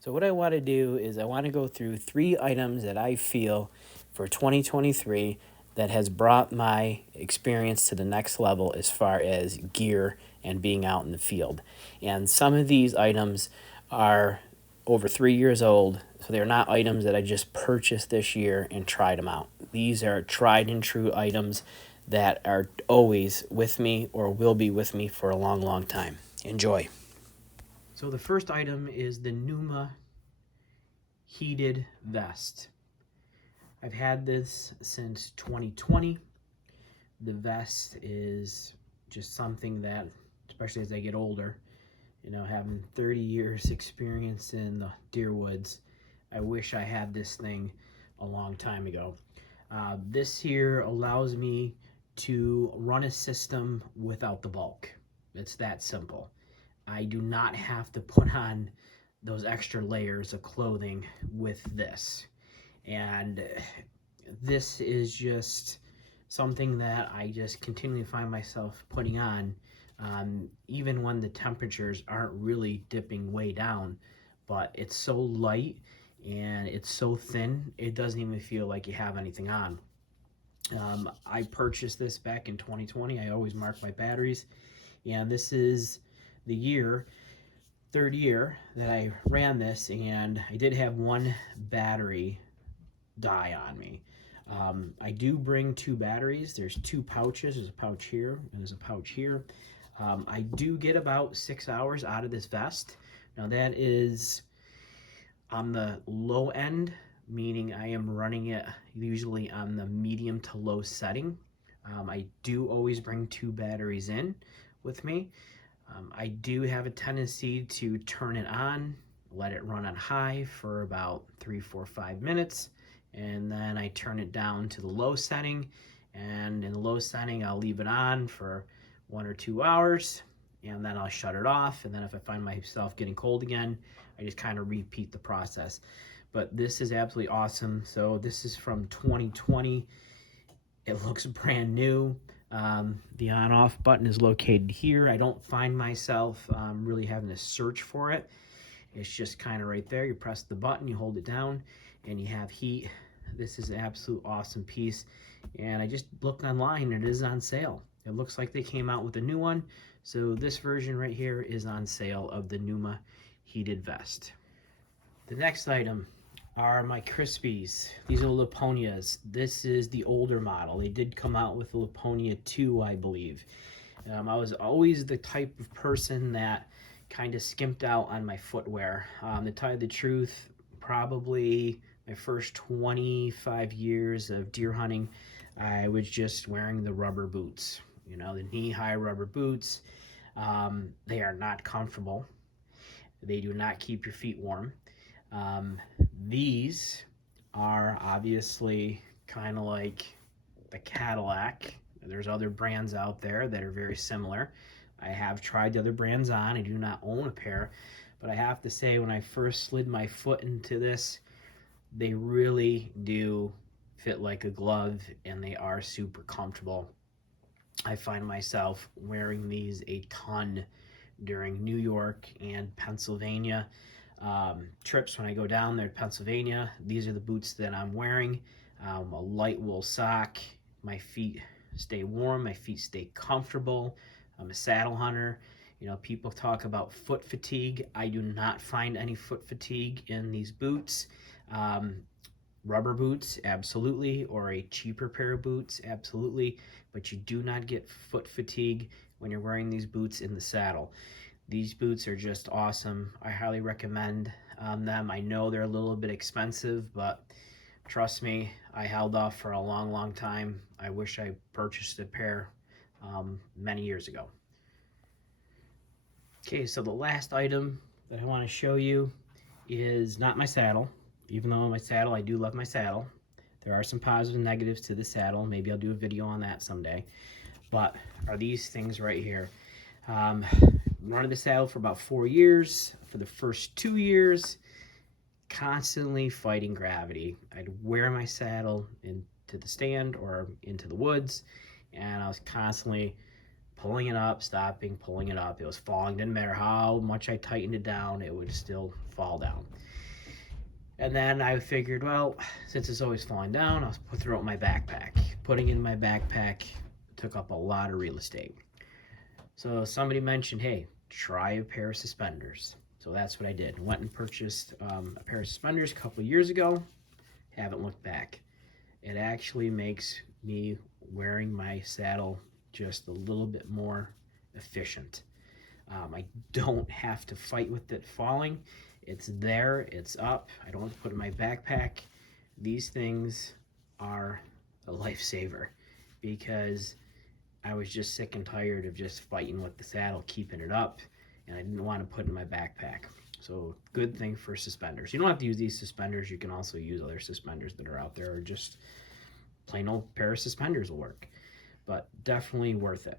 So what I want to do is I want to go through 3 items that I feel for 2023 that has brought my experience to the next level as far as gear and being out in the field. And some of these items are over 3 years old, so they're not items that I just purchased this year and tried them out. These are tried and true items that are always with me or will be with me for a long, long time. Enjoy. So the first item is the Numa heated vest. I've had this since 2020. The vest is just something that, especially as I get older, having 30 years experience in the deer woods, I wish I had this thing a long time ago. This here allows me to run a system without the bulk. It's that simple. I do not have to put on those extra layers of clothing with this. And this is just something that I just continually find myself putting on, even when the temperatures aren't really dipping way down. But it's so light and it's so thin, it doesn't even feel like you have anything on. I purchased this back in 2020. I always mark my batteries, and this is the third year that I ran this, and I did have one battery die on me. I do bring 2 batteries. There's 2 pouches. There's a pouch here and there's a pouch here. I do get about 6 hours out of this vest. Now that is on the low end, meaning I am running it usually on the medium to low setting. I do always bring 2 batteries in with me. I do have a tendency to turn it on, let it run on high for about 3, 4, 5 minutes, and then I turn it down to the low setting. And in the low setting, I'll leave it on for 1 or 2 hours, and then I'll shut it off. And then if I find myself getting cold again, I just kind of repeat the process. But this is absolutely awesome. So this is from 2020. It looks brand new. The on-off button is located here. I don't find myself really having to search for it. It's just kind of right there. You press the button, you hold it down, and you have heat. This is an absolute awesome piece. And I just looked online and it is on sale. It looks like they came out with a new one. So this version right here is on sale of the Numa heated vest. The next item are my Crispies. These are Laponias. This is the older model. They did come out with the Laponia 2, I believe. I was always the type of person that kind of skimped out on my footwear. To tell you the truth, probably my first 25 years of deer hunting, I was just wearing the rubber boots. The knee-high rubber boots. They are not comfortable. They do not keep your feet warm. These are obviously kind of like the Cadillac. There's other brands out there that are very similar. I have tried the other brands on. I do not own a pair, but I have to say when I first slid my foot into this, they really do fit like a glove and they are super comfortable. I find myself wearing these a ton during New York and Pennsylvania trips. When I go down there to Pennsylvania, these are the boots that I'm wearing. A light wool sock. My feet stay warm. My feet stay comfortable. I'm a saddle hunter. People talk about foot fatigue. I do not find any foot fatigue in these boots. Rubber boots, absolutely, or a cheaper pair of boots, absolutely, but you do not get foot fatigue when you're wearing these boots in the saddle. These boots are just awesome. I highly recommend them. I know they're a little bit expensive, but trust me, I held off for a long, long time. I wish I purchased a pair many years ago. Okay, so the last item that I want to show you is not my saddle. Even though my saddle, I do love my saddle. There are some positives and negatives to the saddle. Maybe I'll do a video on that someday. But are these things right here. Running the saddle for about 4 years. For the first 2 years, constantly fighting gravity. I'd wear my saddle into the stand or into the woods, and I was constantly pulling it up, stopping, pulling it up. It was falling. Didn't matter how much I tightened it down, it would still fall down. And then I figured, well, since it's always falling down, I'll throw it in my backpack. Putting it in my backpack took up a lot of real estate. So somebody mentioned, hey, try a pair of suspenders. So that's what I did. Went and purchased a pair of suspenders a couple years ago. Haven't looked back. It actually makes me wearing my saddle just a little bit more efficient. I don't have to fight with it falling. It's there, it's up. I don't have to put it in my backpack. These things are a lifesaver because I was just sick and tired of just fighting with the saddle, keeping it up, and I didn't want to put it in my backpack. So good thing for suspenders. You don't have to use these suspenders. You can also use other suspenders that are out there, or just plain old pair of suspenders will work. But definitely worth it.